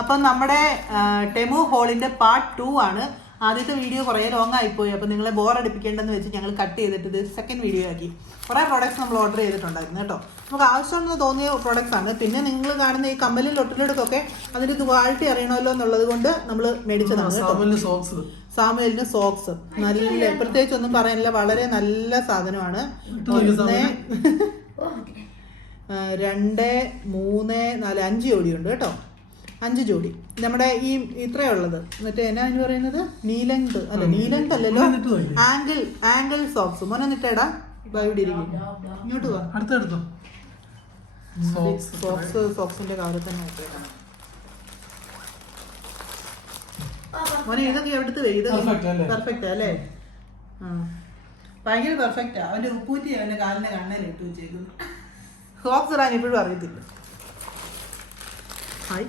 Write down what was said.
അപ്പം നമ്മുടെ Temu ഹോളിന്റെ part 2 ആണ്. ആദ്യത്തെ വീഡിയോ കുറേ ലോങ് ആയിപ്പോയി. അപ്പോൾ നിങ്ങളെ ബോർ അടിപ്പിക്കേണ്ടെന്ന് വെച്ച് ഞങ്ങൾ കട്ട് ചെയ്തിട്ട് ഇത് സെക്കൻഡ് വീഡിയോ ആക്കി. കുറേ പ്രോഡക്റ്റ്സ് നമ്മൾ ഓർഡർ ചെയ്തിട്ടുണ്ടായിരുന്നു കേട്ടോ. നമുക്ക് ആവശ്യമെന്ന് തോന്നിയ പ്രോഡക്റ്റ്സ് ആണ്. പിന്നെ നിങ്ങൾ കാണുന്ന ഈ കമ്മലിൽ ഒട്ടിലെടുക്കൊക്കെ അതിന്റെ ക്വാളിറ്റി അറിയണമല്ലോ എന്നുള്ളത് കൊണ്ട് നമ്മൾ മേടിച്ചതാണ് കേട്ടോ. സാമുവലിന് സോക്സ് നല്ല, പ്രത്യേകിച്ച് ഒന്നും പറയാനില്ല, വളരെ നല്ല സാധനമാണ്. 1 2 3 4 5 ജോഡിയുണ്ട് കേട്ടോ. 5 ജോഡി നമ്മുടെ ഈ ഇത്രയുള്ളത്. മറ്റേ എന്നാ എന്ന് പറയുന്നത് നീലങ്ത് അല്ല, നീലങ്ത് അല്ലല്ലോ, ആംഗിൾ സോക്സ്. മോനെ നിട്ടേടാ ഇവിടെ ഇരിക്കും. ഇങ്ങോട്ട് പോവാ. സോക്സിന്റെ കാര്യം തന്നെ നോക്കിയേക്കാം മോനെ. ഇതൊക്കെ എവിടുത്തെ വരും? ഇത് പെർഫെക്റ്റ് അല്ലേ? ഭയങ്കര പെർഫെക്റ്റാ. അവന്റെ ഉപ്പൂറ്റി അവന്റെ കാലിന്റെ കണ്ണയിൽ ഇട്ട് വെച്ചേക്കുന്നു. സോക്സ് ഇടാൻ ഇപ്പോഴും അറിയത്തില്ല. ഹായ്.